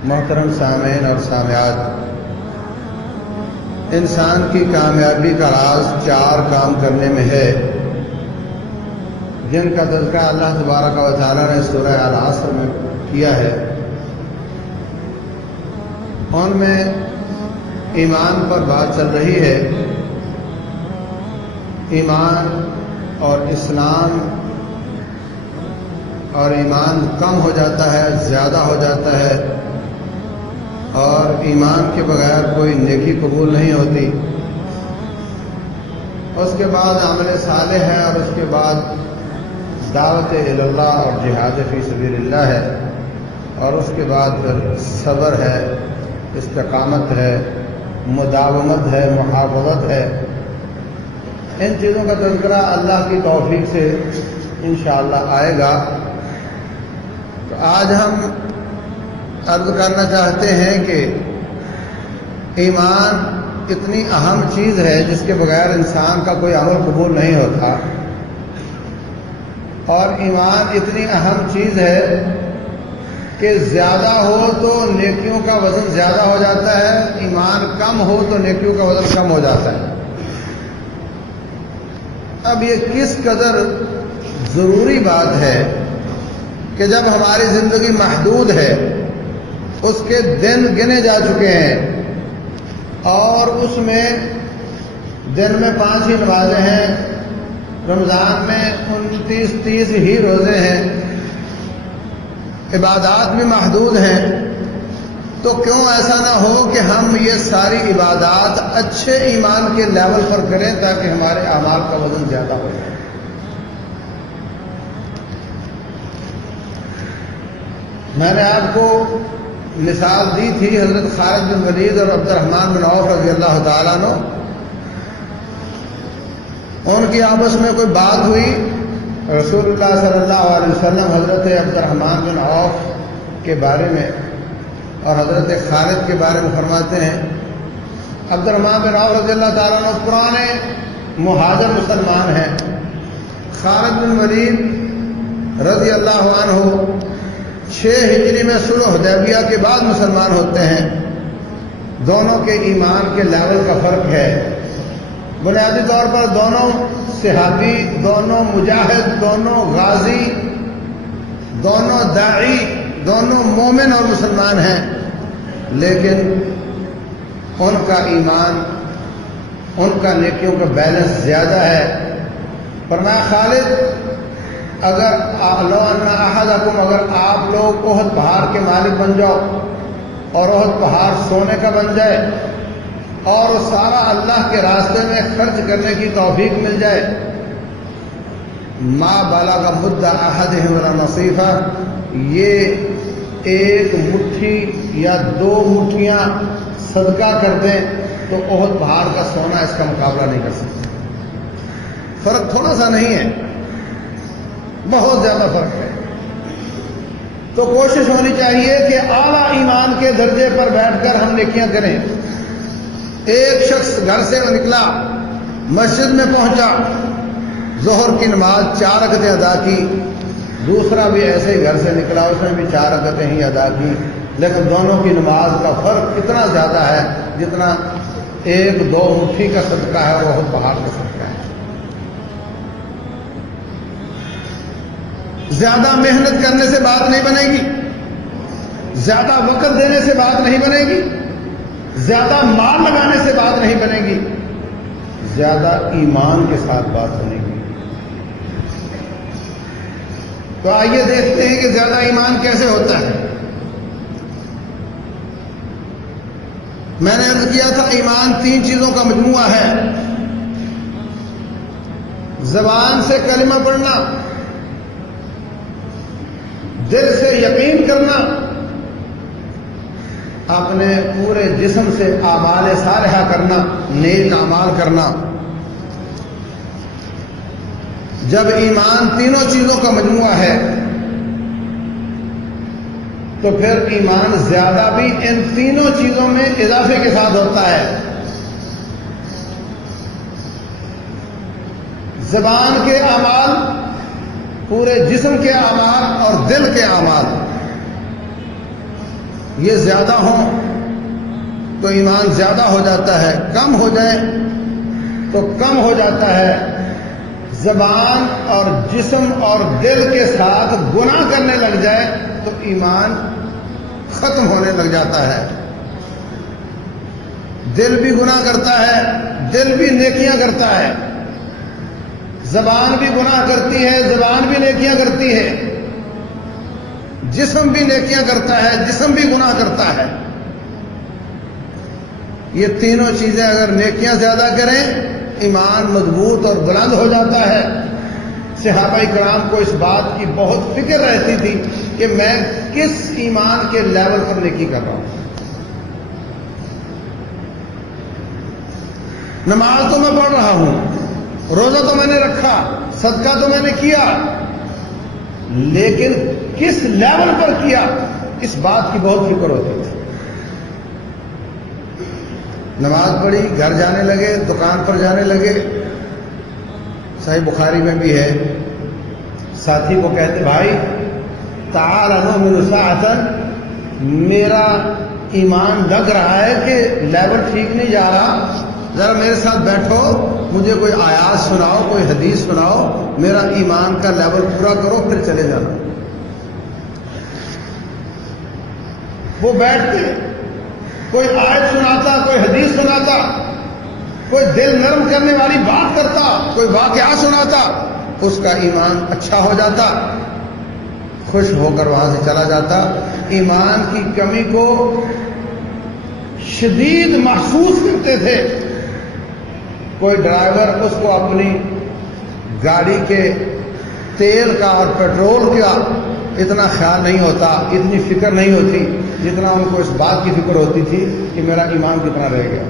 محترم سامعین اور سامعات، انسان کی کامیابی کا راز 4 کام کرنے میں ہے، جن کا تذکرہ اللہ تبارک و تعالیٰ نے سورہ العصر میں کیا ہے۔ ان میں ایمان پر بات چل رہی ہے۔ ایمان اور اسلام، اور ایمان کم ہو جاتا ہے، زیادہ ہو جاتا ہے، اور ایمان کے بغیر کوئی نیکی قبول نہیں ہوتی۔ اس کے بعد عمل صالح ہے، اور اس کے بعد دعوت اللہ اور جہاد فی سبیل اللہ ہے، اور اس کے بعد پھر صبر ہے، استقامت ہے، مداومت ہے، محافظت ہے۔ ان چیزوں کا تذکرہ اللہ کی توفیق سے انشاءاللہ آئے گا۔ تو آج ہم عرض کرنا چاہتے ہیں کہ ایمان اتنی اہم چیز ہے جس کے بغیر انسان کا کوئی عمل قبول نہیں ہوتا، اور ایمان اتنی اہم چیز ہے کہ زیادہ ہو تو نیکیوں کا وزن زیادہ ہو جاتا ہے، ایمان کم ہو تو نیکیوں کا وزن کم ہو جاتا ہے۔ اب یہ کس قدر ضروری بات ہے کہ جب ہماری زندگی محدود ہے، اس کے دن گنے جا چکے ہیں، اور اس میں دن میں 5 ہی نمازیں ہیں، رمضان میں 29-30 ہی روزے ہیں، عبادات بھی محدود ہیں، تو کیوں ایسا نہ ہو کہ ہم یہ ساری عبادات اچھے ایمان کے لیول پر کریں تاکہ ہمارے اعمال کا وزن زیادہ ہو جائے۔ میں نے آپ کو مثال دی تھی حضرت خالد بن ولید اور عبد الرحمن بن عوف رضی اللہ تعالیٰ عنہ۔ ان کی آپس میں کوئی بات ہوئی، رسول اللہ صلی اللہ علیہ وسلم حضرت عبد الرحمن بن عوف کے بارے میں اور حضرت خالد کے بارے میں فرماتے ہیں۔ عبد الرحمن بن عوف رضی اللہ تعالیٰ عنہ پرانے مہاجر مسلمان ہیں۔ خالد بن ولید رضی اللہ عنہ 6 ہجری میں صلح حدیبیہ کے بعد مسلمان ہوتے ہیں۔ دونوں کے ایمان کے لیول کا فرق ہے۔ بنیادی طور پر دونوں صحابی، دونوں مجاہد، دونوں غازی، دونوں داعی، دونوں مومن اور مسلمان ہیں، لیکن ان کا ایمان، ان کا نیکیوں کا بیلنس زیادہ ہے۔ فرمایا خالد، اگر لو ان احدکم، اگر آپ لوگ احد پہاڑ کے مالک بن جاؤ اور احد پہاڑ سونے کا بن جائے اور سارا اللہ کے راستے میں خرچ کرنے کی توفیق مل جائے، ما بلغ مد احدہم ولا نصیفہ، یہ 1 مٹھی یا 2 مٹھیاں صدقہ کر دیں تو احد پہاڑ کا سونا اس کا مقابلہ نہیں کر سکتا۔ فرق تھوڑا سا نہیں ہے، بہت زیادہ فرق ہے۔ تو کوشش ہونی چاہیے کہ اعلیٰ ایمان کے درجے پر بیٹھ کر ہم نیکیاں کریں۔ ایک شخص گھر سے نکلا، مسجد میں پہنچا، ظہر کی نماز 4 رکعتیں ادا کی، دوسرا بھی ایسے ہی گھر سے نکلا، اس نے بھی 4 رکعتیں ہی ادا کی، لیکن دونوں کی نماز کا فرق اتنا زیادہ ہے جتنا 1-2 مٹھی کا صدقہ ہے وہ پہاڑ کا صدقہ ہے۔ زیادہ محنت کرنے سے بات نہیں بنے گی، زیادہ وقت دینے سے بات نہیں بنے گی، زیادہ مال لگانے سے بات نہیں بنے گی، زیادہ ایمان کے ساتھ بات بنے گی۔ تو آئیے دیکھتے ہیں کہ زیادہ ایمان کیسے ہوتا ہے۔ میں نے عرض کیا تھا ایمان 3 چیزوں کا مجموعہ ہے۔ زبان سے کلمہ پڑھنا، دل سے یقین کرنا، اپنے پورے جسم سے اعمال صالحہ کرنا، نیک اعمال کرنا۔ جب ایمان تینوں چیزوں کا مجموعہ ہے تو پھر ایمان زیادہ بھی ان تینوں چیزوں میں اضافے کے ساتھ ہوتا ہے۔ زبان کے اعمال، پورے جسم کے اعمال اور دل کے اعمال، یہ زیادہ ہوں تو ایمان زیادہ ہو جاتا ہے، کم ہو جائے تو کم ہو جاتا ہے۔ زبان اور جسم اور دل کے ساتھ گناہ کرنے لگ جائے تو ایمان ختم ہونے لگ جاتا ہے۔ دل بھی گناہ کرتا ہے، دل بھی نیکیاں کرتا ہے، زبان بھی گناہ کرتی ہے، زبان بھی نیکیاں کرتی ہے، جسم بھی نیکیاں کرتا ہے، جسم بھی گناہ کرتا ہے۔ یہ تینوں چیزیں اگر نیکیاں زیادہ کریں ایمان مضبوط اور بلند ہو جاتا ہے۔ صحابہ کرام کو اس بات کی بہت فکر رہتی تھی کہ میں کس ایمان کے لیول پر نیکی کر رہا ہوں۔ نماز تو میں پڑھ رہا ہوں، روزہ تو میں نے رکھا، صدقہ تو میں نے کیا، لیکن کس لیول پر کیا اس بات کی بہت فکر ہوتی تھی۔ نماز پڑھی، گھر جانے لگے، دکان پر جانے لگے۔ صحیح بخاری میں بھی ہے، ساتھی کو کہتے بھائی تعال نؤمن ساعۃ، میرا ایمان لگ رہا ہے کہ لیول ٹھیک نہیں جا رہا، ذرا میرے ساتھ بیٹھو، مجھے کوئی آیات سناؤ، کوئی حدیث سناؤ، میرا ایمان کا لیول پورا کرو پھر چلے جانا۔ وہ بیٹھتے، کوئی آیت سناتا، کوئی حدیث سناتا، کوئی دل نرم کرنے والی بات کرتا، کوئی واقعہ سناتا، اس کا ایمان اچھا ہو جاتا، خوش ہو کر وہاں سے چلا جاتا۔ ایمان کی کمی کو شدید محسوس کرتے تھے۔ کوئی ڈرائیور اس کو اپنی گاڑی کے تیل کا اور پیٹرول کا اتنا خیال نہیں ہوتا، اتنی فکر نہیں ہوتی جتنا ان کو اس بات کی فکر ہوتی تھی کہ میرا ایمان کتنا رہ گیا،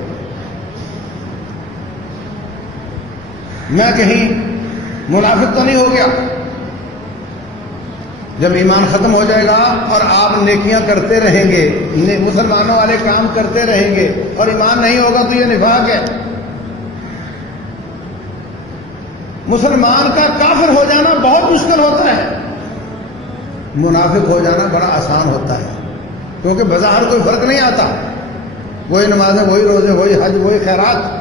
میں کہیں منافق تو نہیں ہو گیا۔ جب ایمان ختم ہو جائے گا اور آپ نیکیاں کرتے رہیں گے، مسلمانوں والے کام کرتے رہیں گے اور ایمان نہیں ہوگا تو یہ نفاق ہے۔ مسلمان کا کافر ہو جانا بہت مشکل ہوتا ہے، منافق ہو جانا بڑا آسان ہوتا ہے، کیونکہ بظاہر کوئی فرق نہیں آتا، وہی نمازیں، وہی روزے، وہی حج، وہی خیرات۔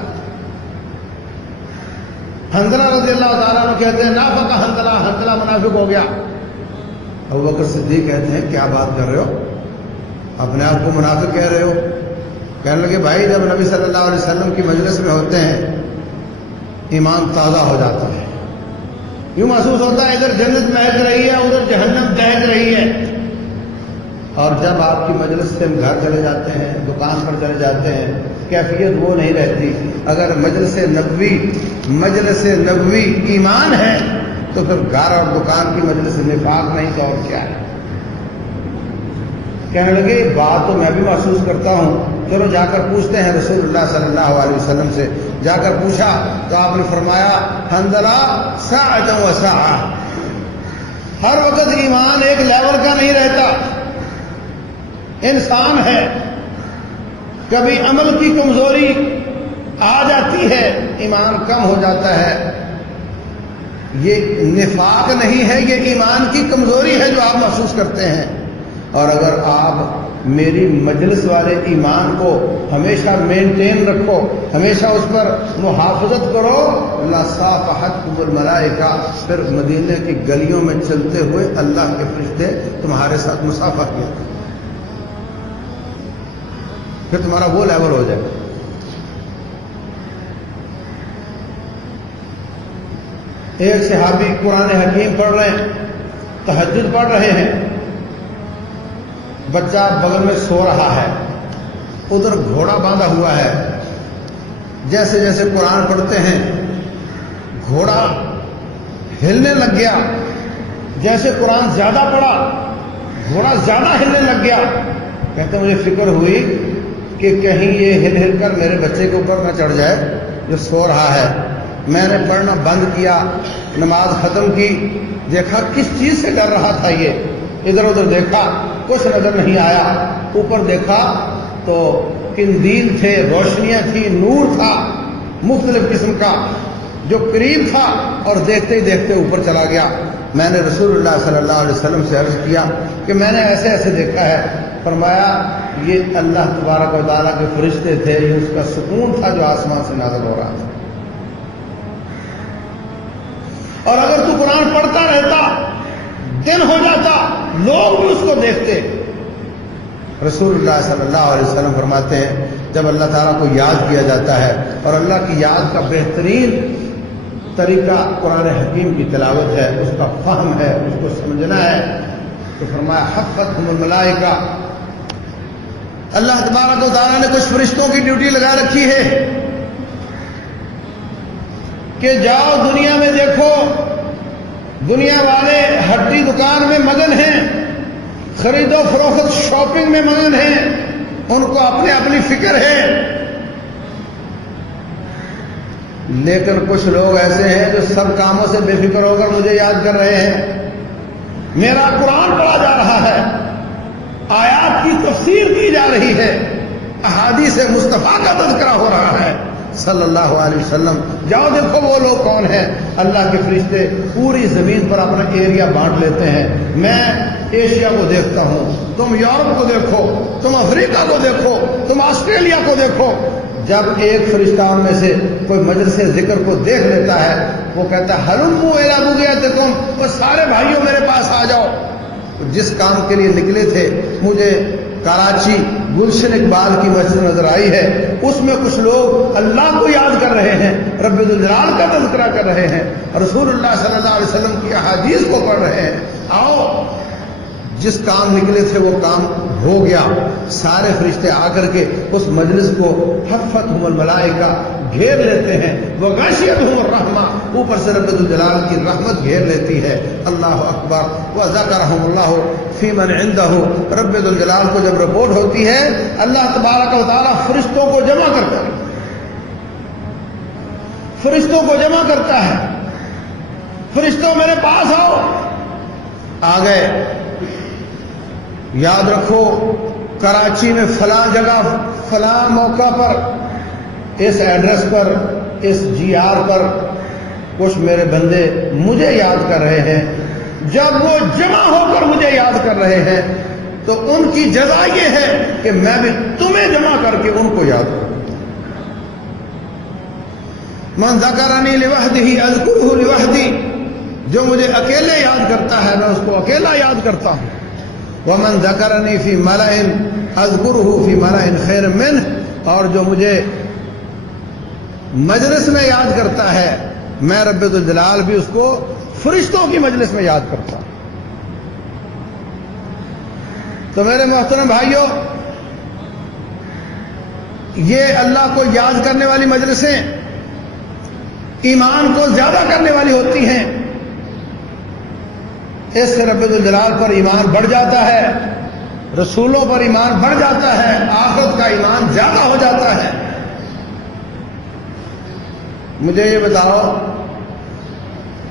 حنظلہ رضی اللہ تعالیٰ عنہ کہتے ہیں نافق حنظلہ، حنظلہ منافق ہو گیا۔ ابوبکر صدیق کہتے ہیں کیا بات کر رہے ہو، اپنے آپ کو منافق کہہ رہے ہو؟ کہنے لگے بھائی جب نبی صلی اللہ علیہ وسلم کی مجلس میں ہوتے ہیں ایمان تازہ ہو جاتا ہے، یوں محسوس ہوتا ہے ادھر جنت مہک رہی ہے، ادھر جہنم دہک رہی ہے۔ اور جب آپ کی مجلس سے ہم گھر چلے جاتے ہیں، دکان پر چلے جاتے ہیں، کیفیت وہ نہیں رہتی۔ اگر مجلس نبوی ایمان ہے تو پھر گھر اور دکان کی مجلس نفاق نہیں تو اور کیا ہے۔ کہنے لگے بات تو میں بھی محسوس کرتا ہوں، چلو جا کر پوچھتے ہیں رسول اللہ صلی اللہ علیہ وسلم سے۔ جا کر پوچھا تو آپ نے فرمایا حنظلہ ساعۃ و ساعۃ، ہر وقت ایمان ایک لیول کا نہیں رہتا، انسان ہے، کبھی عمل کی کمزوری آ جاتی ہے، ایمان کم ہو جاتا ہے۔ یہ نفاق نہیں ہے، یہ ایمان کی کمزوری ہے جو آپ محسوس کرتے ہیں۔ اور اگر آپ میری مجلس والے ایمان کو ہمیشہ مینٹین رکھو، ہمیشہ اس پر محافظت کرو، لصافحتکم الملائکہ، پھر مدینے کی گلیوں میں چلتے ہوئے اللہ کے فرشتے تمہارے ساتھ مصافحہ کیا، پھر تمہارا وہ لیول ہو جائے۔ ایک صحابی قرآن حکیم پڑھ رہے ہیں، تہجد پڑھ رہے ہیں، بچہ بغل میں سو رہا ہے، ادھر گھوڑا باندھا ہوا ہے، جیسے جیسے قرآن پڑھتے ہیں گھوڑا ہلنے لگ گیا، جیسے قرآن زیادہ پڑھا گھوڑا زیادہ ہلنے لگ گیا۔ کہتے مجھے فکر ہوئی کہ کہیں یہ ہل ہل کر میرے بچے کے اوپر نہ چڑھ جائے جو سو رہا ہے۔ میں نے پڑھنا بند کیا، نماز ختم کی، دیکھا کس چیز سے ڈر رہا تھا یہ، ادھر ادھر دیکھا کچھ نظر نہیں آیا، اوپر دیکھا تو قندیل تھے، روشنیاں تھی، نور تھا مختلف قسم کا جو قریب تھا، اور دیکھتے ہی دیکھتے اوپر چلا گیا۔ میں نے رسول اللہ صلی اللہ علیہ وسلم سے عرض کیا کہ میں نے ایسے ایسے دیکھا ہے۔ فرمایا یہ اللہ تبارک و تعالیٰ کے فرشتے تھے، یہ اس کا سکون تھا جو آسمان سے نازل ہو رہا تھا۔ اور اگر تو قرآن پڑھتا رہتا، دن ہو جاتا، لوگ بھی اس کو دیکھتے۔ رسول اللہ صلی اللہ علیہ وسلم فرماتے ہیں جب اللہ تعالیٰ کو یاد کیا جاتا ہے، اور اللہ کی یاد کا بہترین طریقہ قرآن حکیم کی تلاوت ہے، اس کا فہم ہے، اس کو سمجھنا ہے، تو فرمایا حفتھم الملائکہ، اللہ تبارک و تعالیٰ نے کچھ فرشتوں کی ڈیوٹی لگا رکھی ہے کہ جاؤ دنیا میں دیکھو، دنیا والے ہڈی دکان میں مگن ہیں، خرید و فروخت شاپنگ میں مگن ہیں، ان کو اپنی اپنی فکر ہے، لیکن کچھ لوگ ایسے ہیں جو سب کاموں سے بے فکر ہو کر مجھے یاد کر رہے ہیں۔ میرا قرآن پڑھا جا رہا ہے، آیات کی تفسیر کی جا رہی ہے، احادیث مصطفیٰ کا تذکرہ ہو رہا ہے صلی اللہ علیہ وسلم۔ جاؤ دیکھو وہ لوگ کون ہیں۔ اللہ کے فرشتے پوری زمین پر اپنا ایریا بانٹ لیتے ہیں۔ میں ایشیا کو دیکھتا ہوں، تم یورپ کو دیکھو، تم افریقہ کو دیکھو، تم آسٹریلیا کو دیکھو۔ جب ایک فرشتہ ان میں سے کوئی مجلس ذکر کو دیکھ لیتا ہے، وہ کہتا ہے ہلموا الی بغیتکم، وہ سارے بھائیوں میرے پاس آ جاؤ۔ جس کام کے لیے نکلے تھے، مجھے کراچی گلشن اقبال کی مسجد نظر آئی ہے، اس میں کچھ لوگ اللہ کو یاد کر رہے ہیں، رب ذوالجلال کا تذکرہ کر رہے ہیں، رسول اللہ صلی اللہ علیہ وسلم کی احادیث کو پڑھ رہے ہیں۔ آؤ، جس کام نکلے تھے وہ کام ہو گیا۔ سارے فرشتے آ کر کے اس مجلس کو حفتھم الملائکہ گھیر لیتے ہیں، وغشیتہم الرحمہ، اوپر سے رب الجلال کی رحمت گھیر لیتی ہے۔ اللہ اکبر، وذکرہم اللہ فی من عندہ، رب الجلال کو جب رپورٹ ہوتی ہے، اللہ تبارک و تعالیٰ فرشتوں کو جمع کرتا ہے، فرشتوں کو جمع کرتا ہے، فرشتوں میرے پاس آؤ۔ آ گئے، یاد رکھو کراچی میں فلاں جگہ فلاں موقع پر اس address per us G are پر کچھ میرے بندے مجھے یاد کر رہے ہیں۔ جب وہ جمع ہو کر مجھے یاد کر رہے ہیں تو ان کی جزا یہ ہے کہ میں بھی تمہیں جمع کر کے ان کو یاد کروں۔ من ذکرنی لوحدہ اذکرہ لوحدی، جو مجھے اکیلے یاد کرتا ہے میں اس کو اکیلا یاد کرتا ہوں۔ ومن ذکرنی فی ملأ اذکرہ فی ملأ خیر منہ، اور جو مجھے مجلس میں یاد کرتا ہے میں رب الجلال بھی اس کو فرشتوں کی مجلس میں یاد کرتا ہوں۔ تو میرے محترم بھائیوں، یہ اللہ کو یاد کرنے والی مجلسیں ایمان کو زیادہ کرنے والی ہوتی ہیں۔ اس سے رب الجلال پر ایمان بڑھ جاتا ہے، رسولوں پر ایمان بڑھ جاتا ہے، آخرت کا ایمان زیادہ ہو جاتا ہے۔ مجھے یہ بتاؤ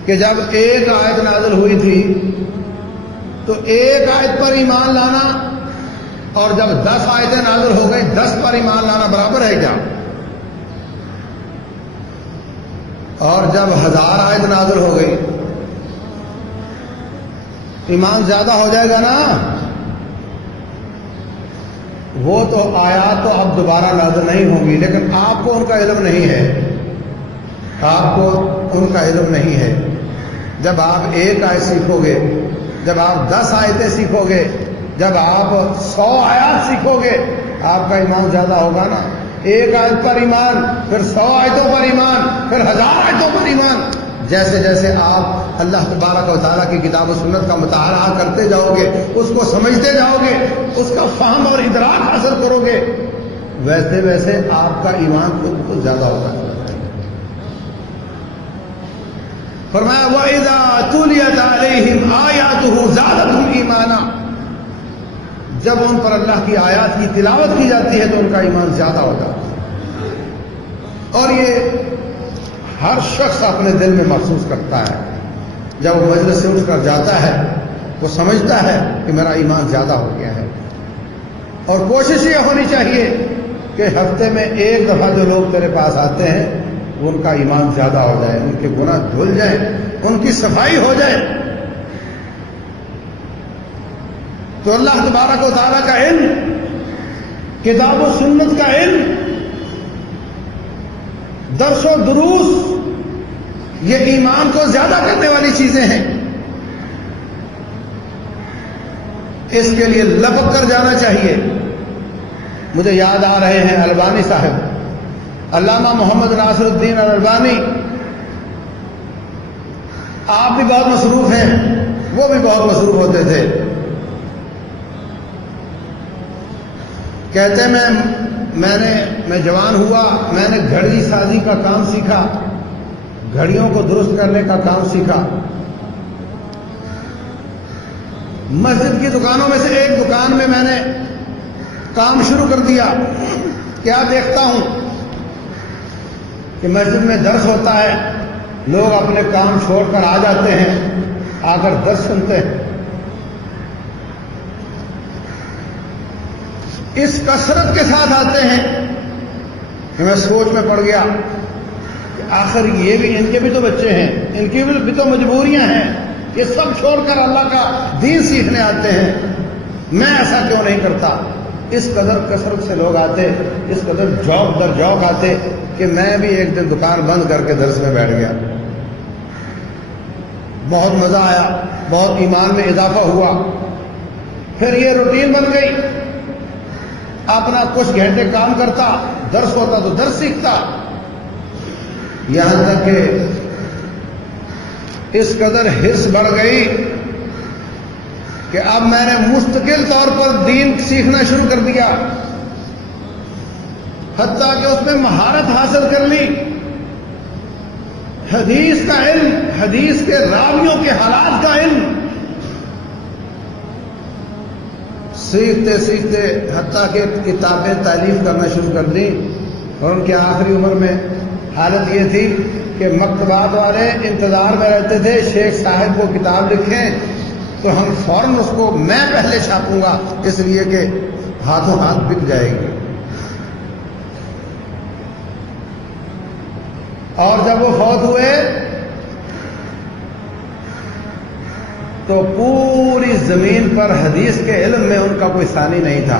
کہ جب ایک آیت نازل ہوئی تھی تو ایک آیت پر ایمان لانا اور جب 10 آیتیں نازل ہو گئی 10 پر ایمان لانا برابر ہے کیا؟ اور جب 1000 آیت نازل ہو گئی ایمان زیادہ ہو جائے گا نا؟ وہ تو آیات تو اب دوبارہ نازل نہیں ہوں گی، لیکن آپ کو ان کا علم نہیں ہے، آپ کو ان کا علم نہیں ہے۔ جب آپ ایک آیت سیکھو گے، جب آپ 10 آیتیں سیکھو گے، جب آپ 100 آیات سیکھو گے، آپ کا ایمان زیادہ ہوگا نا۔ ایک آیت پر ایمان، پھر 100 آیتوں پر ایمان، پھر 1000 آیتوں پر ایمان۔ جیسے جیسے آپ اللہ تبارک و تعالیٰ کی کتاب و سنت کا مطالعہ کرتے جاؤ گے، اس کو سمجھتے جاؤ گے، اس کا فہم اور ادراک حاصل کرو گے، ویسے ویسے آپ کا ایمان خود بہت زیادہ ہوگا۔ فرمایا وَإِذَا تُلِيَتْ عَلَيْهِمْ آيَاتُهُ زَادَتْهُمْ ایمانا، جب ان پر اللہ کی آیات کی تلاوت کی جاتی ہے تو ان کا ایمان زیادہ ہوتا ہے۔ اور یہ ہر شخص اپنے دل میں محسوس کرتا ہے، جب وہ مجلس سے اٹھ کر جاتا ہے وہ سمجھتا ہے کہ میرا ایمان زیادہ ہو گیا ہے۔ اور کوشش یہ ہونی چاہیے کہ ہفتے میں ایک دفعہ جو لوگ تیرے پاس آتے ہیں ان کا ایمان زیادہ ہو جائے، ان کے گناہ دھل جائیں، ان کی صفائی ہو جائے۔ تو اللہ تبارک و تعالیٰ کا علم، کتاب و سنت کا علم، درس و دروس، یہ ایمان کو زیادہ کرنے والی چیزیں ہیں. اس کے لیے لپک کر جانا چاہیے. مجھے یاد آ رہے ہیں البانی صاحب، علامہ محمد ناصر الدین الالبانی. آپ بھی بہت مصروف ہیں، وہ بھی بہت مصروف ہوتے تھے. کہتے ہیں میں جوان ہوا، میں نے گھڑی سازی کا کام سیکھا، گھڑیوں کو درست کرنے کا کام سیکھا. مسجد کی دکانوں میں سے ایک دکان میں نے کام شروع کر دیا. کیا دیکھتا ہوں کہ مسجد میں درس ہوتا ہے، لوگ اپنے کام چھوڑ کر آ جاتے ہیں، آ کر درس سنتے ہیں. اس کثرت کے ساتھ آتے ہیں کہ میں سوچ میں پڑ گیا کہ آخر یہ بھی، ان کے بھی تو بچے ہیں، ان کی بھی تو مجبوریاں ہیں، یہ سب چھوڑ کر اللہ کا دین سیکھنے آتے ہیں، میں ایسا کیوں نہیں کرتا. اس قدر کثرت سے لوگ آتے، اس قدر جوق در جوق آتے کہ میں بھی ایک دن دکان بند کر کے درس میں بیٹھ گیا. بہت مزہ آیا، بہت ایمان میں اضافہ ہوا. پھر یہ روٹین بن گئی، اپنا کچھ گھنٹے کام کرتا، درس ہوتا تو درس سیکھتا. یہاں تک کہ اس قدر حرص بڑھ گئی کہ اب میں نے مستقل طور پر دین سیکھنا شروع کر دیا، حتیٰ کہ اس میں مہارت حاصل کر لی. حدیث کا علم، حدیث کے راویوں کے حالات کا علم سیکھتے سیکھتے حتیٰ کہ کتابیں تالیف کرنا شروع کر دیں. اور ان کے آخری عمر میں حالت یہ تھی کہ مکتبات والے انتظار میں رہتے تھے شیخ صاحب کو کتاب لکھیں تو ہم فوراً اس کو میں پہلے چھاپوں گا، اس لیے کہ ہاتھوں ہاتھ بک جائے گی. اور جب وہ فوت ہوئے تو پوری زمین پر حدیث کے علم میں ان کا کوئی ثانی نہیں تھا.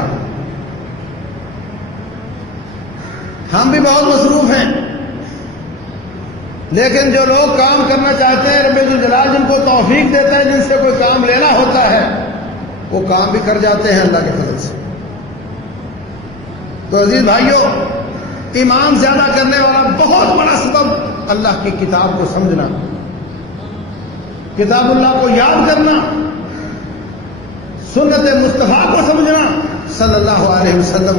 ہم بھی بہت مصروف ہیں، لیکن جو لوگ کام کرنا چاہتے ہیں، رب الجلال جن کو توفیق دیتا ہے، جن سے کوئی کام لینا ہوتا ہے، وہ کام بھی کر جاتے ہیں اللہ کے فضل سے. تو عزیز بھائیوں، ایمان زیادہ کرنے والا بہت بڑا سبب اللہ کی کتاب کو سمجھنا، کتاب اللہ کو یاد کرنا، سنت مصطفیٰ کو سمجھنا صلی اللہ علیہ وسلم.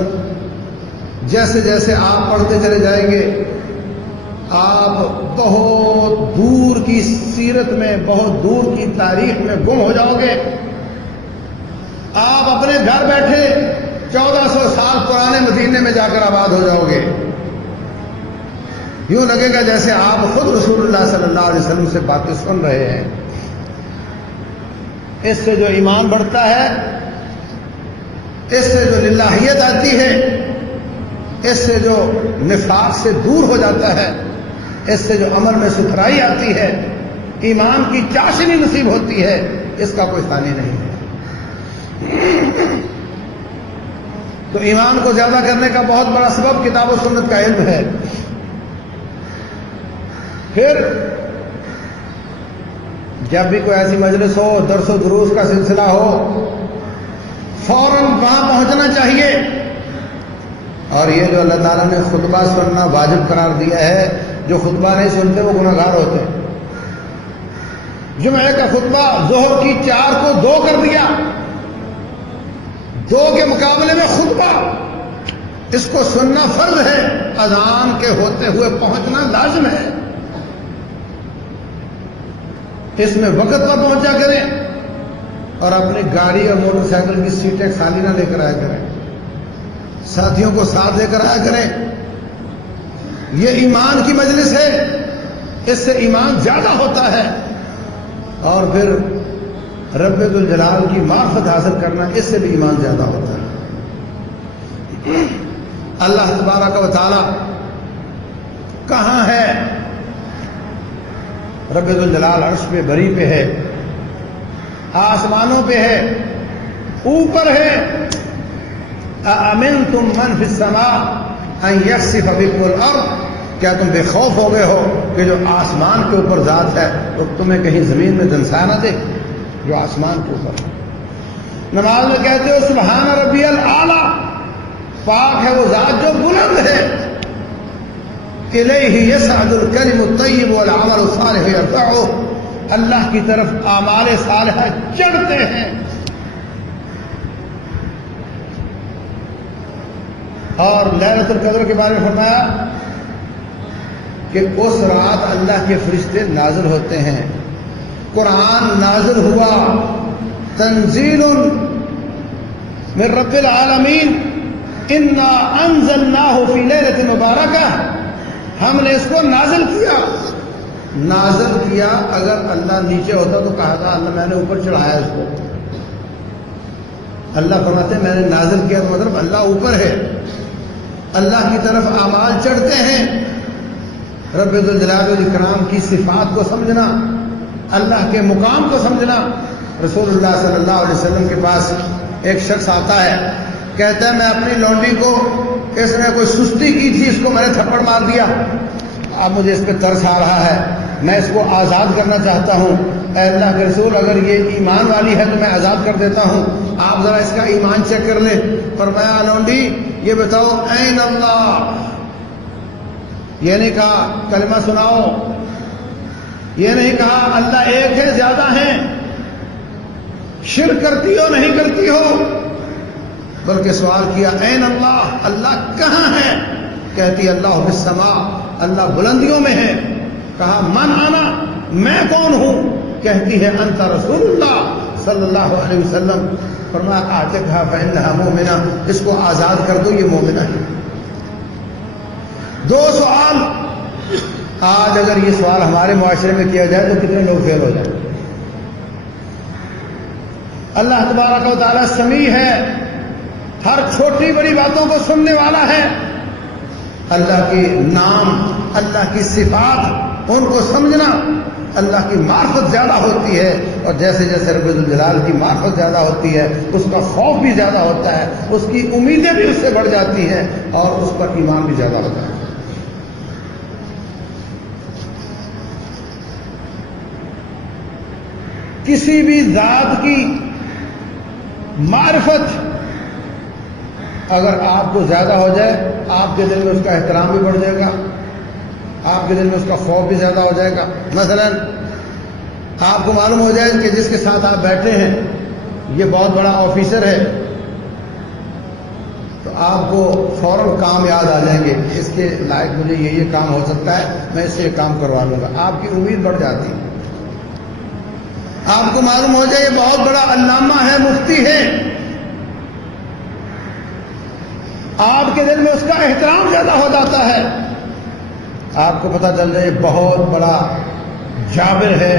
جیسے جیسے آپ پڑھتے چلے جائیں گے، آپ بہت دور کی سیرت میں، بہت دور کی تاریخ میں گم ہو جاؤ گے. آپ اپنے گھر بیٹھے 1400 سال پرانے مدینے میں جا کر آباد ہو جاؤ گے. یوں لگے گا جیسے آپ خود رسول اللہ صلی اللہ علیہ وسلم سے باتیں سن رہے ہیں. اس سے جو ایمان بڑھتا ہے، اس سے جو للہیت آتی ہے، اس سے جو نفاق سے دور ہو جاتا ہے، اس سے جو عمل میں ستھرائی آتی ہے، ایمان کی چاشنی نصیب ہوتی ہے، اس کا کوئی ثانی نہیں ہے. تو ایمان کو زیادہ کرنے کا بہت بڑا سبب کتاب و سنت کا علم ہے. پھر جب بھی کوئی ایسی مجلس ہو، درس و دروس کا سلسلہ ہو، فوراً وہاں پہنچنا چاہیے. اور یہ جو اللہ تعالیٰ نے خطبہ سننا واجب قرار دیا ہے، جو خطبہ نہیں سنتے وہ گناہگار ہوتے ہیں. جمعہ کا خطبہ ظہر کی 4 کو 2 کر دیا، 2 کے مقابلے میں خطبہ، اس کو سننا فرض ہے. اذان کے ہوتے ہوئے پہنچنا لازم ہے. اس میں وقت پر پہنچا کریں اور اپنی گاڑی اور موٹر سائیکل کی سیٹیں خالی نہ لے کر آیا کریں، ساتھیوں کو ساتھ لے کر آیا کریں. یہ ایمان کی مجلس ہے، اس سے ایمان زیادہ ہوتا ہے. اور پھر رب الجلال کی معرفت حاصل کرنا، اس سے بھی ایمان زیادہ ہوتا ہے. اللہ تبارک و تعالی کہاں ہے؟ رب الجلال عرش پہ بری پہ ہے، آسمانوں پہ ہے، اوپر ہے. اَأَمِنْتُمْ مَنْ فِي السَّمَاءِ أَنْ يَخْسِفَ بِكُمُ الْأَرْضَ، کیا تم بے خوف ہو گئے ہو کہ جو آسمان کے اوپر ذات ہے تو تمہیں کہیں زمین میں دنسا نہ دے؟ جو آسمان کے اوپر ہے. نماز میں کہتے ہو سبحان ربی الاعلیٰ، پاک ہے وہ ذات جو بلند ہے. الیہ یصعد الکلم الطیب والعمل الصالح یرفعہ، اللہ کی طرف اعمال صالحہ چڑھتے ہیں. اور لیلۃ القدر کے بارے میں فرمایا کہ اس رات اللہ کے فرشتے نازل ہوتے ہیں. قرآن نازل ہوا، تنزیل من رب العالمین، انا انزلناہ فی لیلۃ مبارکہ، ہم نے اس کو نازل کیا. نازل کیا، اگر اللہ نیچے ہوتا تو کہا تھا اللہ میں نے اوپر چڑھایا اس کو. اللہ فرماتے ہیں میں نے نازل کیا، مطلب اللہ اوپر ہے. اللہ کی طرف اعمال چڑھتے ہیں. رب ذوالجلال والاکرام کی صفات کو سمجھنا، اللہ کے مقام کو سمجھنا. رسول اللہ صلی اللہ علیہ وسلم کے پاس ایک شخص آتا ہے، کہتا ہے میں اپنی لونڈی کو، اس نے کوئی سستی کی تھی، اس کو میں نے تھپڑ مار دیا، اب مجھے اس پہ ترس آ رہا ہے، میں اس کو آزاد کرنا چاہتا ہوں. اے اللہ کے رسول اگر یہ ایمان والی ہے تو میں آزاد کر دیتا ہوں، آپ ذرا اس کا ایمان چیک کر لیں. فرمایا لونڈی یہ بتاؤ این اللہ، یہ نہیں کہا کلمہ سناؤ، یہ نہیں کہا اللہ ایک ہے زیادہ ہیں، شرک کرتی ہو نہیں کرتی ہو، بلکہ سوال کیا این اللہ، اللہ کہاں ہے؟ کہتی اللہ فی السماء، اللہ بلندیوں میں ہے. کہا من انا، میں کون ہوں؟ کہتی ہے انت رسول اللہ صلی اللہ علیہ وسلم. فرمایا اعتقها فانها مؤمنہ، اس کو آزاد کر دو، یہ مومنہ ہے. دو سوال، آج اگر یہ سوال ہمارے معاشرے میں کیا جائے تو کتنے لوگ فیل ہو جائیں. اللہ تبارک و تعالیٰ سمیع ہے، ہر چھوٹی بڑی باتوں کو سننے والا ہے. اللہ کے نام، اللہ کی صفات، ان کو سمجھنا، اللہ کی معرفت زیادہ ہوتی ہے. اور جیسے جیسے رب الجلال کی معرفت زیادہ ہوتی ہے اس کا خوف بھی زیادہ ہوتا ہے، اس کی امیدیں بھی اس سے بڑھ جاتی ہیں اور اس پر ایمان بھی زیادہ ہوتا ہے. کسی بھی ذات کی معرفت اگر آپ کو زیادہ ہو جائے، آپ کے دل میں اس کا احترام بھی بڑھ جائے گا، آپ کے دل میں اس کا خوف بھی زیادہ ہو جائے گا. مثلا آپ کو معلوم ہو جائے کہ جس کے ساتھ آپ بیٹھے ہیں یہ بہت بڑا آفیسر ہے، تو آپ کو فوراً کام یاد آ جائیں گے، اس کے لائق مجھے یہ کام ہو سکتا ہے، میں اس سے یہ کام کروا لوں گا. آپ کی امید بڑھ جاتی ہے. آپ کو معلوم ہو جائے یہ بہت بڑا علامہ ہے، مفتی ہے، آپ کے دل میں اس کا احترام زیادہ ہو جاتا ہے. آپ کو پتہ چل جائے بہت بڑا جابر ہے،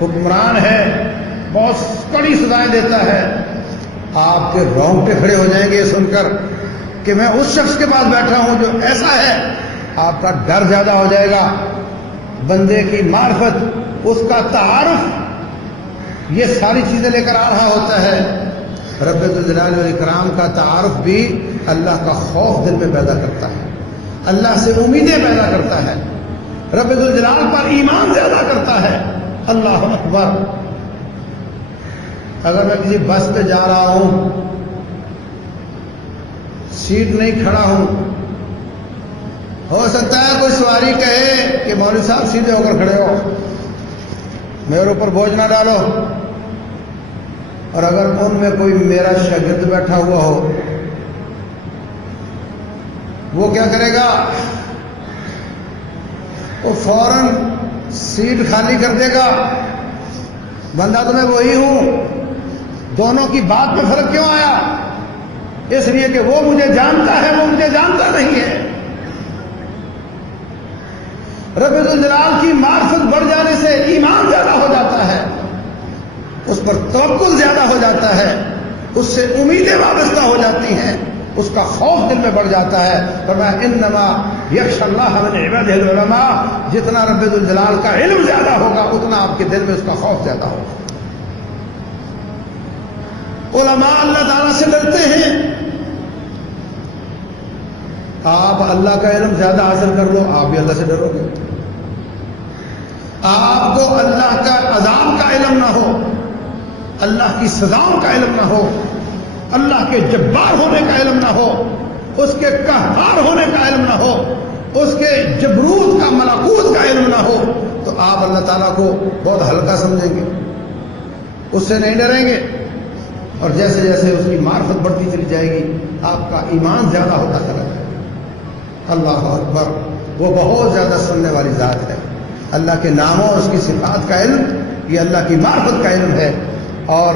حکمران ہے، بہت کڑی سزائیں دیتا ہے، آپ کے رونگٹے کھڑے ہو جائیں گے یہ سن کر کہ میں اس شخص کے پاس بیٹھا ہوں جو ایسا ہے. آپ کا ڈر زیادہ ہو جائے گا. بندے کی معرفت، اس کا تعارف، یہ ساری چیزیں لے کر آ رہا ہوتا ہے. رب ذوالجلال والاکرام کا تعارف بھی اللہ کا خوف دل میں پیدا کرتا ہے، اللہ سے امیدیں پیدا کرتا ہے، رب ذوالجلال پر ایمان زیادہ کرتا ہے. اللہ اکبر. اگر میں کسی بس پہ جا رہا ہوں، سیٹ نہیں کھڑا ہوں، ہو سکتا ہے کوئی سواری کہے کہ مولوی صاحب سیدھے ہو کر کھڑے ہو، میرے اوپر بوجھ نہ ڈالو. اور اگر ان میں کوئی میرا شاگرد بیٹھا ہوا ہو، وہ کیا کرے گا؟ وہ فوراً سیٹ خالی کر دے گا. بندہ تو میں وہی ہوں، دونوں کی بات میں فرق کیوں آیا؟ اس لیے کہ وہ مجھے جانتا ہے، وہ مجھے جانتا نہیں ہے. رب ذوالجلال کی معرفت بڑھ جانے سے ایمان زیادہ ہو جاتا ہے، اس پر توکل زیادہ ہو جاتا ہے، اس سے امیدیں وابستہ ہو جاتی ہیں، اس کا خوف دل میں بڑھ جاتا ہے. فرمایا انما یخشی اللہ من عبادہ العلماء، جتنا رب ذوالجلال کا علم زیادہ ہوگا اتنا آپ کے دل میں اس کا خوف زیادہ ہوگا. علماء اللہ تعالیٰ سے ڈرتے ہیں. آپ اللہ کا علم زیادہ حاصل کر لو، آپ بھی اللہ سے ڈرو گے. آپ کو اللہ کا عذاب کا علم نہ ہو، اللہ کی سزاؤں کا علم نہ ہو، اللہ کے جبار ہونے کا علم نہ ہو، اس کے قہار ہونے کا علم نہ ہو، اس کے جبروت کا ملکوت کا علم نہ ہو، تو آپ اللہ تعالیٰ کو بہت ہلکا سمجھیں گے، اس سے نہیں ڈریں گے. اور جیسے جیسے اس کی معرفت بڑھتی چلی جائے گی آپ کا ایمان زیادہ ہوتا چلا جائے گا. اللہ اکبر. وہ بہت زیادہ سننے والی ذات ہے. اللہ کے ناموں اور اس کی صفات کا علم یہ اللہ کی معرفت کا علم ہے. اور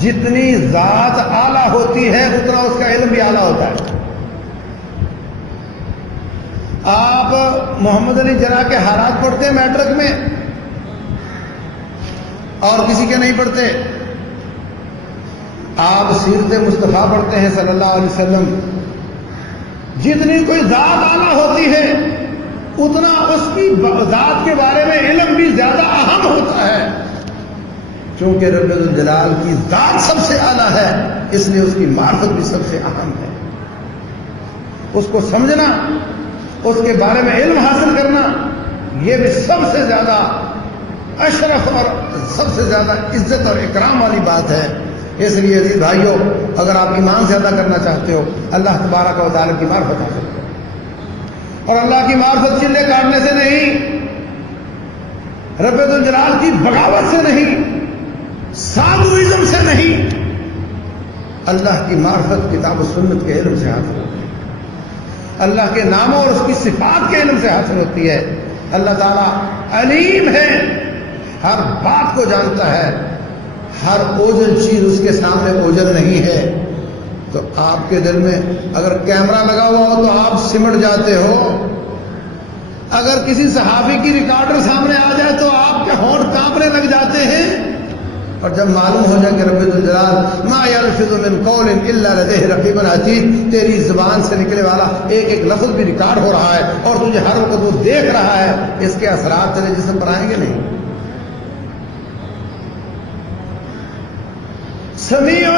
جتنی ذات اعلیٰ ہوتی ہے اتنا اس کا علم بھی اعلیٰ ہوتا ہے. آپ محمد علی جناح کے حالات پڑھتے ہیں میٹرک میں اور کسی کے نہیں پڑھتے. آپ سیرت مصطفیٰ پڑھتے ہیں صلی اللہ علیہ وسلم. جتنی کوئی ذات اعلیٰ ہوتی ہے اتنا اس کی ذات کے بارے میں علم بھی زیادہ اہم ہوتا ہے. چونکہ رب الجلال کی ذات سب سے اعلیٰ ہے اس لیے اس کی معرفت بھی سب سے اہم ہے. اس کو سمجھنا، اس کے بارے میں علم حاصل کرنا یہ بھی سب سے زیادہ اشرف اور سب سے زیادہ عزت اور اکرام والی بات ہے. اس لیے عزیز بھائیوں، اگر آپ ایمان زیادہ کرنا چاہتے ہو اللہ تبارک و تعالیٰ کی معرفت حاصل کرو. اور اللہ کی معرفت چلے کاٹنے سے نہیں، رب الجلال کی بغاوت سے نہیں، سادوازم سے نہیں. اللہ کی معرفت کتاب و سنت کے علم سے حاصل ہوتی ہے، اللہ کے ناموں اور اس کی صفات کے علم سے حاصل ہوتی ہے. اللہ تعالیٰ علیم ہے، ہر بات کو جانتا ہے، ہر اوجل چیز اس کے سامنے اوجل نہیں ہے. تو آپ کے دل میں اگر کیمرہ لگا ہوا ہو تو آپ سمٹ جاتے ہو. اگر کسی صحابی کی ریکارڈر سامنے آ جائے تو آپ کے ہونٹ کانپنے لگ جاتے ہیں. اور جب معلوم ہو جائے کہ رب الجلال ما یلفظ من قول الا لدیہ رقیب عتید، تیری زبان سے نکلنے والا ایک ایک لفظ بھی ریکارڈ ہو رہا ہے اور تجھے ہر وقت وہ دیکھ رہا ہے، اس کے اثرات تیرے جسم پر آئیں گے نہیں. سمیع،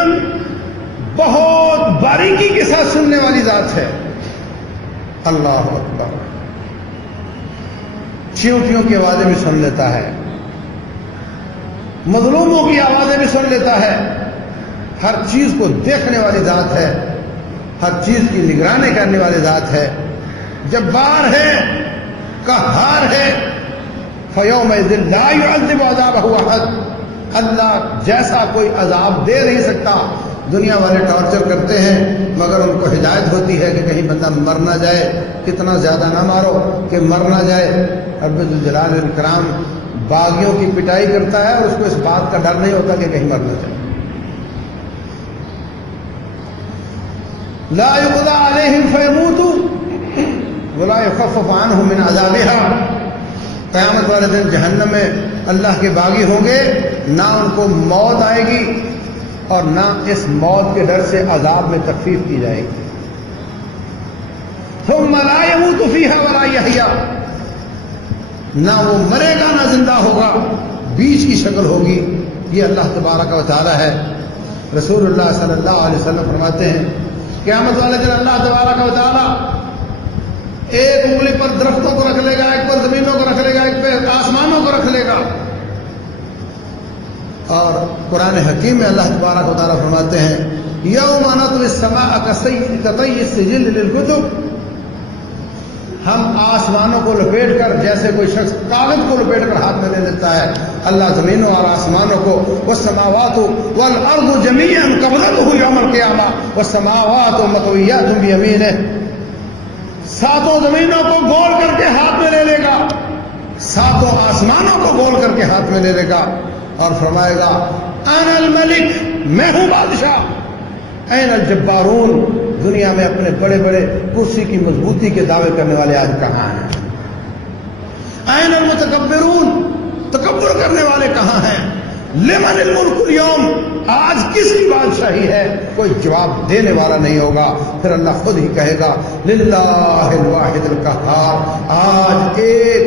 بہت باریکی کے ساتھ سننے والی ذات ہے. اللہ اکبر. چیونٹیوں کی آوازیں بھی سن لیتا ہے، مظلوموں کی آوازیں بھی سن لیتا ہے. ہر چیز کو دیکھنے والی ذات ہے، ہر چیز کی نگرانی کرنے والی ذات ہے. جبار ہے، قہار ہے. فیومئذ لا یعذب عذابہ احد. اللہ جیسا کوئی عذاب دے نہیں سکتا. دنیا والے ٹارچر کرتے ہیں مگر ان کو ہدایت ہوتی ہے کہ کہیں بندہ مر نہ جائے، کتنا زیادہ نہ مارو کہ مر نہ جائے. رب الجلال الاکرام باغیوں کی پٹائی کرتا ہے اور اس کو اس بات کا ڈر نہیں ہوتا کہ کہیں مر نہ جائے. لا یقضی علیہم فیموتوا ولا یخفف عنہم من عذابها. قیامت والے دن جہنم میں اللہ کے باغی ہوں گے، نہ ان کو موت آئے گی اور نہ اس موت کے ڈر سے عذاب میں تخفیف کی جائے گی. ثم لا يموت فيها ولا يحيى. نہ وہ مرے گا نہ زندہ ہوگا، بیچ کی شکل ہوگی. یہ اللہ تبارک و تعالی ہے. رسول اللہ صلی اللہ علیہ وسلم فرماتے ہیں قیامت والے دن اللہ تبارک و تعالی ایک انگلی پر درختوں کو رکھ لے گا، ایک پر زمینوں کو رکھ لے گا، ایک پہ آسمانوں کو رکھ لے گا. اور قرآن حکیم میں اللہ تبارک و تعالیٰ فرماتے ہیں یوم نطوی السماء کطی السجل للکتب. ہم آسمانوں کو لپیٹ کر، جیسے کوئی شخص کاغذ کو لپیٹ کر ہاتھ میں لے لیتا ہے، اللہ زمینوں اور آسمانوں کو والسماوات والارض جميعا قبضته یوم القیامہ والسماوات مطویات بیمینہ. ساتوں زمینوں کو گول کر کے ہاتھ میں لے لے گا، ساتوں آسمانوں کو گول کر کے ہاتھ میں لے لے گا اور فرمائے گا انا الملک، میں ہوں بادشاہ. این الجبارون، دنیا میں اپنے بڑے بڑے کرسی کی مضبوطی کے دعوے کرنے والے آج کہاں ہیں؟ این المتکبرون، تکبر کرنے والے کہاں ہیں؟ لمن الملک اليوم، آج کس کی بادشاہی ہے؟ کوئی جواب دینے والا نہیں ہوگا. پھر اللہ خود ہی کہے گا للہ الواحد القہار. آج ایک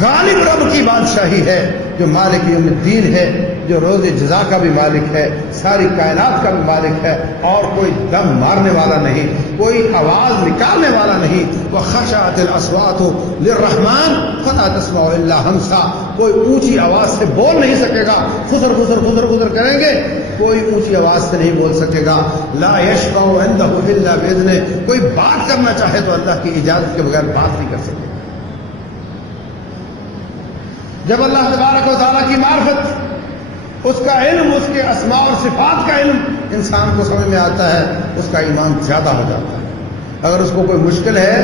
غالب رب کی بادشاہی ہے جو مالک یوم الدین ہے، جو روز جزا کا بھی مالک ہے، ساری کائنات کا بھی مالک ہے، اور کوئی دم مارنے والا نہیں، کوئی آواز نکالنے والا نہیں۔ وخشعت الاصوات للرحمن فلا تسمع الا همسا، کوئی اونچی آواز سے بول نہیں سکے گا، خسر خسر خسر خسر کریں گے، کوئی اونچی آواز سے نہیں بول سکے گا۔ لا یشفع عنده الا باذنہ، کوئی بات کرنا چاہے تو اللہ کی اجازت کے بغیر بات نہیں کر سکے۔ جب اللہ تبارک و تعالیٰ کی معرفت، اس کا علم، اس کے اسماء اور صفات کا علم انسان کو سمجھ میں آتا ہے، اس کا ایمان زیادہ ہو جاتا ہے۔ اگر اس کو کوئی مشکل ہے،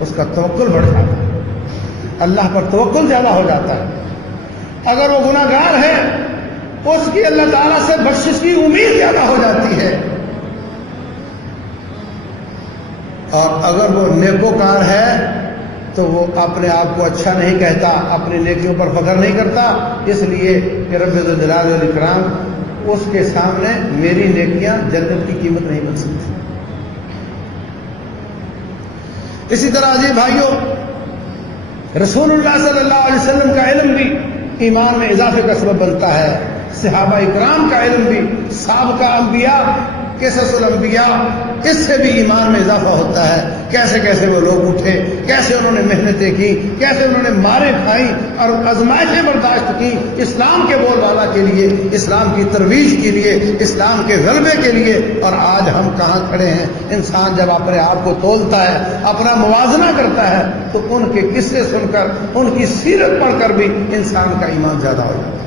اس کا توکل بڑھ جاتا ہے، اللہ پر توکل زیادہ ہو جاتا ہے۔ اگر وہ گناہ گار ہے، اس کی اللہ تعالیٰ سے بخشش کی امید زیادہ ہو جاتی ہے، اور اگر وہ نیکوکار ہے تو وہ اپنے آپ کو اچھا نہیں کہتا، اپنی نیکیوں پر فخر نہیں کرتا، اس لیے کہ رب ذوالجلال والاکرام اس کے سامنے میری نیکیاں جنت کی قیمت نہیں بن سکتی۔ اسی طرح عزیز بھائیوں، رسول اللہ صلی اللہ علیہ وسلم کا علم بھی ایمان میں اضافے کا سبب بنتا ہے، صحابہ اکرام کا علم بھی، سابقہ انبیاء، قصص الانبیاء، اس سے بھی ایمان میں اضافہ ہوتا ہے۔ کیسے کیسے وہ لوگ اٹھے، کیسے انہوں نے محنتیں کی، کیسے انہوں نے ماریں کھائیں اور آزمائشیں برداشت کی اسلام کے بول بالا کے لیے، اسلام کی ترویج کے لیے، اسلام کے غلبے کے لیے۔ اور آج ہم کہاں کھڑے ہیں؟ انسان جب اپنے آپ کو تولتا ہے، اپنا موازنہ کرتا ہے، تو ان کے قصے سن کر، ان کی سیرت پڑھ کر بھی انسان کا ایمان زیادہ ہو جاتا ہے۔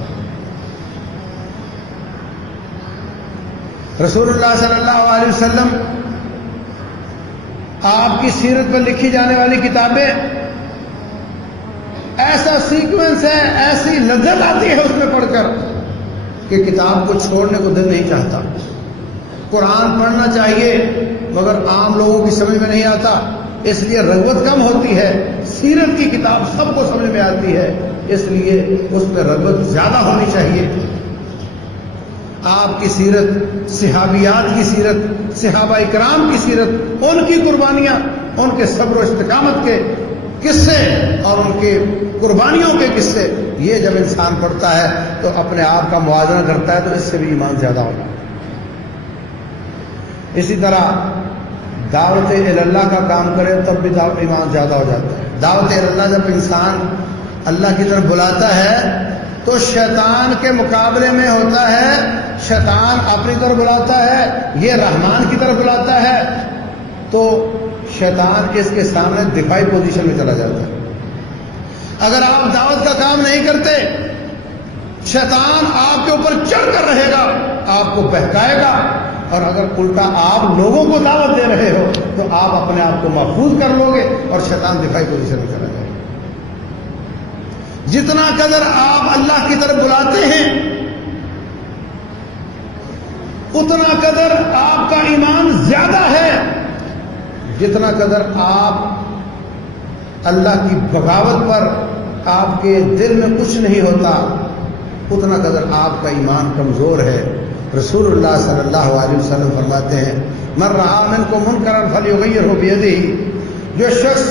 رسول اللہ صلی اللہ علیہ وسلم، آپ کی سیرت پر لکھی جانے والی کتابیں، ایسا سیکوینس ہے، ایسی لذت آتی ہے اس میں پڑھ کر کہ کتاب کو چھوڑنے کو دل نہیں چاہتا۔ قرآن پڑھنا چاہیے مگر عام لوگوں کی سمجھ میں نہیں آتا، اس لیے رغبت کم ہوتی ہے۔ سیرت کی کتاب سب کو سمجھ میں آتی ہے، اس لیے اس میں رغبت زیادہ ہونی چاہیے۔ آپ کی سیرت، صحابیات کی سیرت، صحابہ اکرام کی سیرت، ان کی قربانیاں، ان کے صبر و استقامت کے قصے اور ان کے قربانیوں کے قصے، یہ جب انسان پڑھتا ہے تو اپنے آپ کا موازنہ کرتا ہے تو اس سے بھی ایمان زیادہ ہوگا۔ اسی طرح دعوت اللہ کا کام کرے تب بھی ایمان زیادہ ہو جاتا ہے۔ دعوت اللہ جب انسان اللہ کی طرف بلاتا ہے تو شیطان کے مقابلے میں ہوتا ہے، شیطان اپنی طرف بلاتا ہے، یہ رحمان کی طرف بلاتا ہے، تو شیطان اس کے سامنے دفاعی پوزیشن میں چلا جاتا ہے۔ اگر آپ دعوت کا کام نہیں کرتے، شیطان آپ کے اوپر چڑھ کر رہے گا، آپ کو بہکائے گا، اور اگر الٹا آپ لوگوں کو دعوت دے رہے ہو تو آپ اپنے آپ کو محفوظ کر لو گے اور شیطان دفاعی پوزیشن میں چلا جائے گا۔ جتنا قدر آپ اللہ کی طرف بلاتے ہیں، اتنا قدر آپ کا ایمان زیادہ ہے۔ جتنا قدر آپ اللہ کی بغاوت پر آپ کے دل میں کچھ نہیں ہوتا، اتنا قدر آپ کا ایمان کمزور ہے۔ رسول اللہ صلی اللہ علیہ وسلم فرماتے ہیں، من رأى منکم منکرا فلیغیرہ بیدہ، جو شخص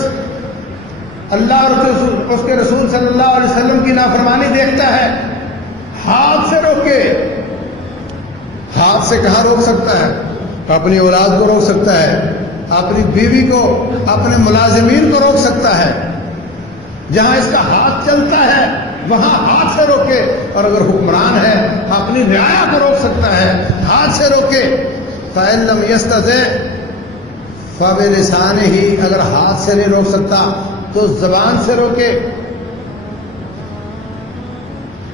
اللہ اور اس کے رسول صلی اللہ علیہ وسلم کی نافرمانی دیکھتا ہے، ہاتھ سے روکے۔ ہاتھ سے کہاں روک سکتا ہے؟ اپنی اولاد کو روک سکتا ہے، اپنی بیوی کو، اپنے ملازمین کو روک سکتا ہے۔ جہاں اس کا ہاتھ چلتا ہے وہاں ہاتھ سے روکے، اور اگر حکمران ہے اپنی رعایا کو روک سکتا ہے، ہاتھ سے روکے۔ فَإِن لَّمْ يَسْتَطِعْ فَبِلِسَانِهِ، اگر ہاتھ سے نہیں روک سکتا تو زبان سے روکے۔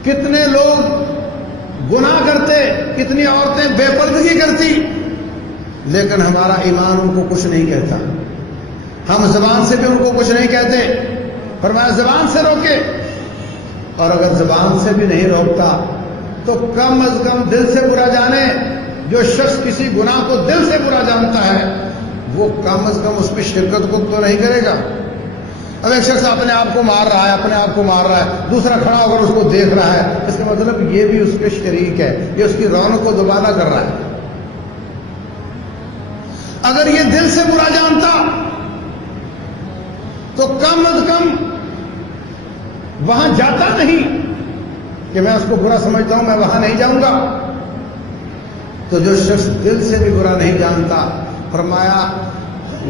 کتنے لوگ گناہ کرتے، کتنی عورتیں بے پردگی کرتی، لیکن ہمارا ایمان ان کو کچھ نہیں کہتا، ہم زبان سے بھی ان کو کچھ نہیں کہتے۔ فرمایا زبان سے روکے، اور اگر زبان سے بھی نہیں روکتا تو کم از کم دل سے برا جانے۔ جو شخص کسی گناہ کو دل سے برا جانتا ہے وہ کم از کم اس میں شرکت کو تو نہیں کرے گا۔ اب ایک شخص اپنے آپ کو مار رہا ہے، اپنے آپ کو مار رہا ہے، دوسرا کھڑا ہو کر اس کو دیکھ رہا ہے، اس کا مطلب یہ بھی اس کے شریک ہے، یہ اس کی رونق کو دوبارہ کر رہا ہے۔ اگر یہ دل سے برا جانتا تو کم از کم وہاں جاتا نہیں، کہ میں اس کو برا سمجھتا ہوں، میں وہاں نہیں جاؤں گا. تو جو شخص دل سے بھی برا نہیں جانتا، فرمایا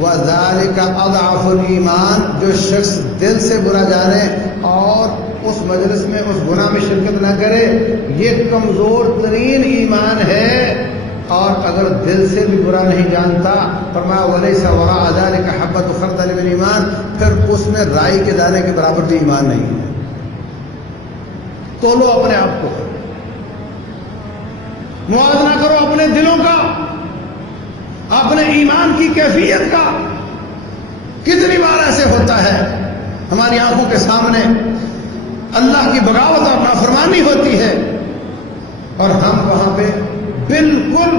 وَذَلِكَ أَضْعَفُ الْإِيمَانِ، جو شخص دل سے برا جانے اور اس مجلس میں اس گناہ میں شرکت نہ کرے، یہ کمزور ترین ایمان ہے. اور اگر دل سے بھی برا نہیں جانتا، فرمایا وَلَيْسَ وَرَاءَ ذَلِكَ حَبَّةُ خَرْدَلٍ مِنْ ایمان، پھر اس میں رائی کے دانے کے برابر بھی ایمان نہیں ہے. تولو اپنے آپ کو، موازنہ کرو اپنے دلوں کا، اپنے ایمان کی کیفیت کا. کتنی بار ایسے ہوتا ہے ہماری آنکھوں کے سامنے اللہ کی بغاوت اور نافرمانی ہوتی ہے اور ہم وہاں پہ بالکل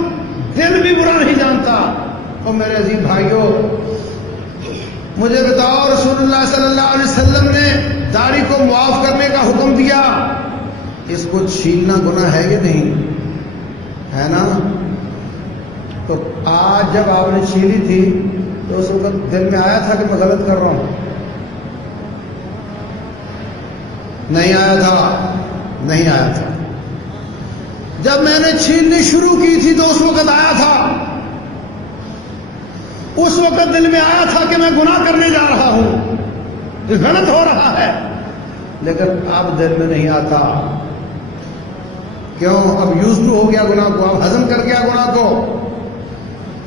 دل بھی برا نہیں جانتا. اور میرے عزیز بھائیوں، مجھے بتاؤ، رسول اللہ صلی اللہ علیہ وسلم نے داڑھی کو معاف کرنے کا حکم دیا، اس کو چھیلنا گناہ ہے یا نہیں؟ ہے نا؟ تو آج جب آپ نے چھیلی تھی تو اس وقت دل میں آیا تھا کہ میں غلط کر رہا ہوں؟ نہیں آیا تھا، نہیں آیا تھا. جب میں نے چھیلنی شروع کی تھی تو اس وقت آیا تھا، اس وقت دل میں آیا تھا کہ میں گناہ کرنے جا رہا ہوں، غلط ہو رہا ہے، لیکن اب دل میں نہیں آتا. کیوں؟ اب یوزڈ ہو گیا گناہ کو، اب ہضم کر گیا گناہ کو.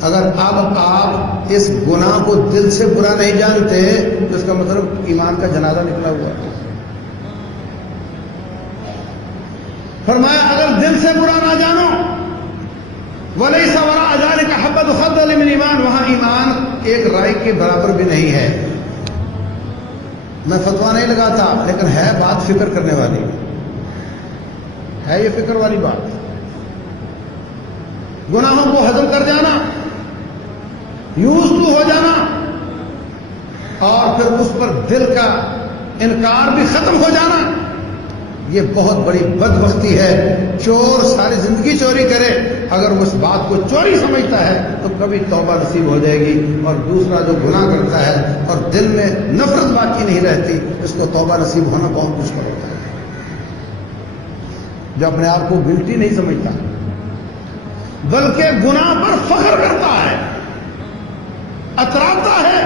اگر اب آپ اس گناہ کو دل سے برا نہیں جانتے تو اس کا مطلب ایمان کا جنازہ نکلا ہوا ہے. فرمایا اگر دل سے برا نہ جانو، وَلَيْسَ وَرَاءَ ذَلِكَ حَبَّةُ خَرْدَلٍ مِنْ ایمان، وہاں ایمان ایک رائی کے برابر بھی نہیں ہے. میں فتویٰ نہیں لگاتا، لیکن ہے بات فکر کرنے والی، ہے یہ فکر والی بات. گناہوں کو ہضم کر جانا، یوز ٹو ہو جانا، اور پھر اس پر دل کا انکار بھی ختم ہو جانا، یہ بہت بڑی بدبختی ہے. چور ساری زندگی چوری کرے، اگر وہ اس بات کو چوری سمجھتا ہے تو کبھی توبہ نصیب ہو جائے گی. اور دوسرا جو گناہ کرتا ہے اور دل میں نفرت باقی نہیں رہتی، اس کو توبہ نصیب ہونا بہت مشکل ہوتا ہے. جو اپنے آپ کو گلٹی نہیں سمجھتا بلکہ گناہ پر فخر کرتا ہے، اتراتا ہے.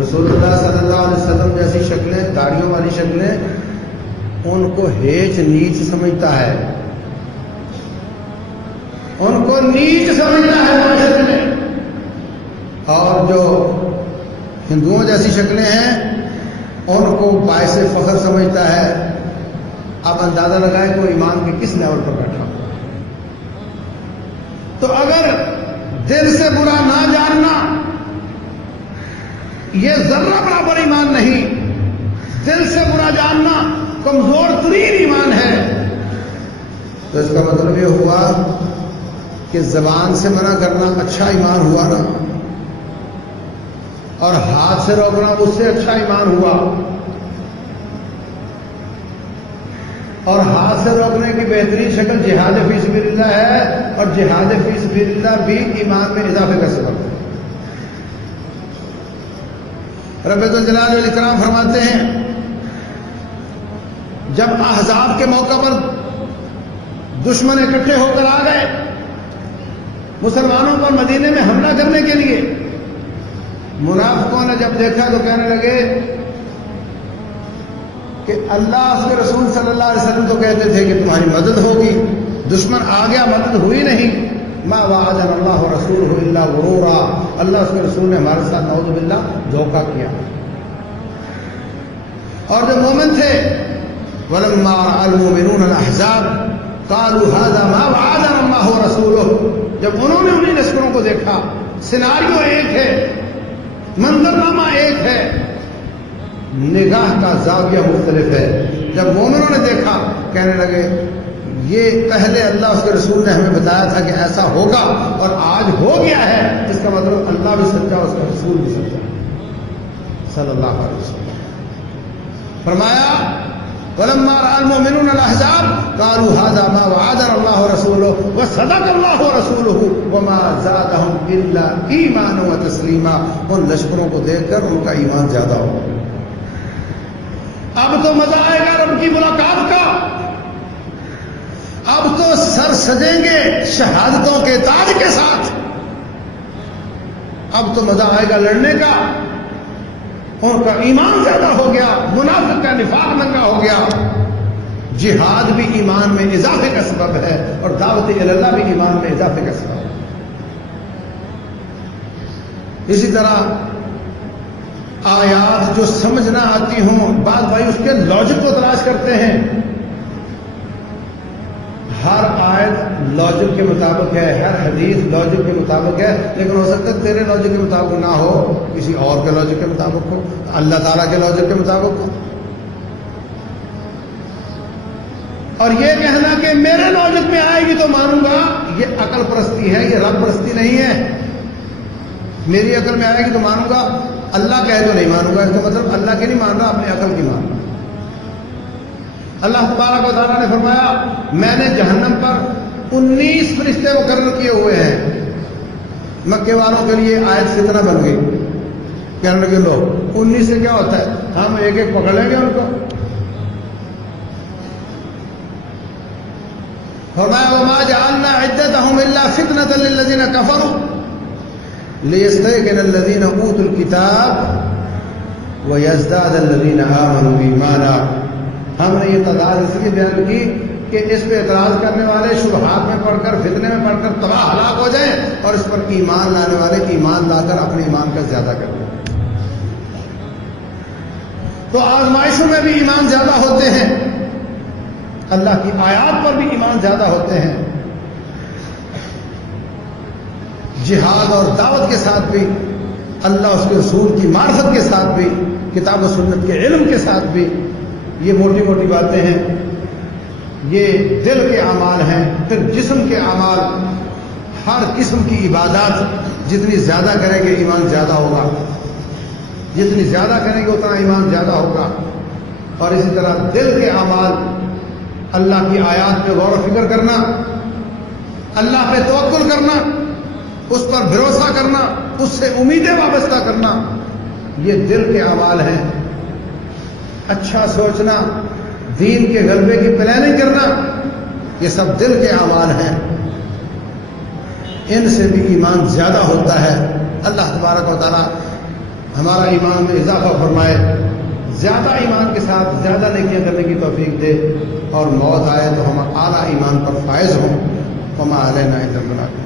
رسول اللہ صلی اللہ علیہ وسلم جیسی شکلیں، داڑھیوں والی شکلیں، ان کو ہیچ نیچ سمجھتا ہے، ان کو نیچ سمجھتا ہے معاشرے میں. اور جو ہندوؤں جیسی شکلیں ہیں ان کو باعث فخر سمجھتا ہے. آپ اندازہ لگائیں کہ وہ ایمان کے کس لیول پر بیٹھا ہو. تو اگر دل سے برا نہ جاننا یہ ذرہ برابر ایمان نہیں، دل سے برا جاننا کمزور ترین ایمان ہے، تو اس کا مطلب یہ ہوا کہ زبان سے منع کرنا اچھا ایمان ہوا نا، اور ہاتھ سے روکنا اس سے اچھا ایمان ہوا. اور ہاتھ سے روکنے کی بہترین شکل جہاد فی سبیل اللہ ہے، اور جہاد فی سبیل اللہ بھی ایمان میں اضافے کا سبب ہے. رب الجلال والاکرام فرماتے ہیں جب احزاب کے موقع پر دشمن اکٹھے ہو کر آ گئے مسلمانوں پر مدینے میں حملہ کرنے کے لیے، منافقوں نے جب دیکھا تو کہنے لگے کہ اللہ اس کے رسول صلی اللہ علیہ وسلم تو کہتے تھے کہ تمہاری مدد ہوگی، دشمن آ گیا مدد ہوئی نہیں. ما وعدنا اللہ رسولہ الا غرورا، اللہ اس کے رسول نے ہمارے ساتھ نعوذ باللہ دھوکہ کیا. اور جو مومن تھے ولما رأى المؤمنون الاحزاب قالوا هذا ما وعدنا اللہ ورسولہ، جب انہوں نے انہیں لشکروں کو دیکھا، سیناریو ایک ہے، منظرنامہ ایک ہے، نگاہ کا زاویہ مختلف ہے. جب مومنوں نے دیکھا کہنے لگے یہ پہلے اللہ اس کے رسول نے ہمیں بتایا تھا کہ ایسا ہوگا اور آج ہو گیا ہے، اس کا مطلب اللہ بھی سچا اس کا رسول بھی سچا صلی اللہ علیہ وسلم. فرمایا ولما رأى المؤمنون الاحزاب قالوا هذا ما وعدنا الله ورسوله وصدق الله ورسوله وما زادهم الا ایمانا وتسلیما. ان لشکروں کو دیکھ کر ان کا ایمان زیادہ ہو. اب تو مزہ آئے گا رب کی ملاقات کا، اب تو سر سجیں گے شہادتوں کے تاج کے ساتھ، اب تو مزہ آئے گا لڑنے کا۔ ان کا ایمان زیادہ ہو گیا، منافق کا نفاق ننگا ہو گیا۔ جہاد بھی ایمان میں اضافے کا سبب ہے اور دعوت اللہ بھی ایمان میں اضافے کا سبب ہے۔ اسی طرح آیات جو سمجھ نہ آتی ہوں، بعض بھائی اس کے لاجک کو تلاش کرتے ہیں۔ ہر آیت لاجک کے مطابق ہے، ہر حدیث لاجک کے مطابق ہے، لیکن ہو سکتا ہے تیرے لاجک کے مطابق نہ ہو، کسی اور کے لاجک کے مطابق ہو، اللہ تعالیٰ کے لاجک کے مطابق ہو۔ اور یہ کہنا کہ میرے لاجک میں آئے گی تو مانوں گا، یہ عقل پرستی ہے، یہ رب پرستی نہیں ہے۔ میری عقل میں آئے گی تو مانوں گا، اللہ کہے تو نہیں مانوں گا، اس کا مطلب اللہ کی نہیں مان رہا، اپنی عقل کی مان رہا۔ اللہ تبارک و تعالیٰ نے فرمایا میں نے جہنم پر 19 فرشتے مقرر کیے ہوئے ہیں۔ مکے والوں کے لیے آیت فتنہ بن گئی، کہنے لگے لو 19 سے کیا ہوتا ہے، ہم ایک ایک پکڑ لیں گے ان کو۔ فرمایا وما جعلنا عدتهم الا فتنة للذین کفروا لیستيقن الذین اوتوا الکتاب ویزداد الذین آمنوا ایمانا۔ ہم نے یہ تعداد اس لیے بیان کی کہ اس پہ اعتراض کرنے والے شبہات میں پڑھ کر، فتنے میں پڑھ کر تباہ ہلاک ہو جائیں، اور اس پر ایمان لانے والے ایمان لا کر اپنے ایمان کا زیادہ کر دیں۔ تو آزمائشوں میں بھی ایمان زیادہ ہوتے ہیں، اللہ کی آیات پر بھی ایمان زیادہ ہوتے ہیں۔ جہاد اور دعوت کے ساتھ بھی، اللہ اس کے رسول کی معرفت کے ساتھ بھی، کتاب و سنت کے علم کے ساتھ بھی، یہ موٹی موٹی باتیں ہیں، یہ دل کے اعمال ہیں۔ پھر جسم کے اعمال، ہر قسم کی عبادات جتنی زیادہ کریں گے ایمان زیادہ ہوگا، جتنی زیادہ کریں گے اتنا ایمان زیادہ ہوگا۔ اور اسی طرح دل کے اعمال، اللہ کی آیات پہ غور و فکر کرنا، اللہ پہ توکل کرنا، اس پر بھروسہ کرنا، اس سے امیدیں وابستہ کرنا، یہ دل کے اعمال ہیں۔ اچھا سوچنا، دین کے غلبے کی پلاننگ کرنا، یہ سب دل کے اعمال ہیں۔ ان سے بھی ایمان زیادہ ہوتا ہے۔ اللہ تبارک و تعالی ہمارا ایمان میں اضافہ فرمائے، زیادہ ایمان کے ساتھ زیادہ نیکیاں کرنے کی توفیق دے، اور موت آئے تو ہم اعلیٰ ایمان پر فائز ہوں۔ وما علینا الا البلاغ۔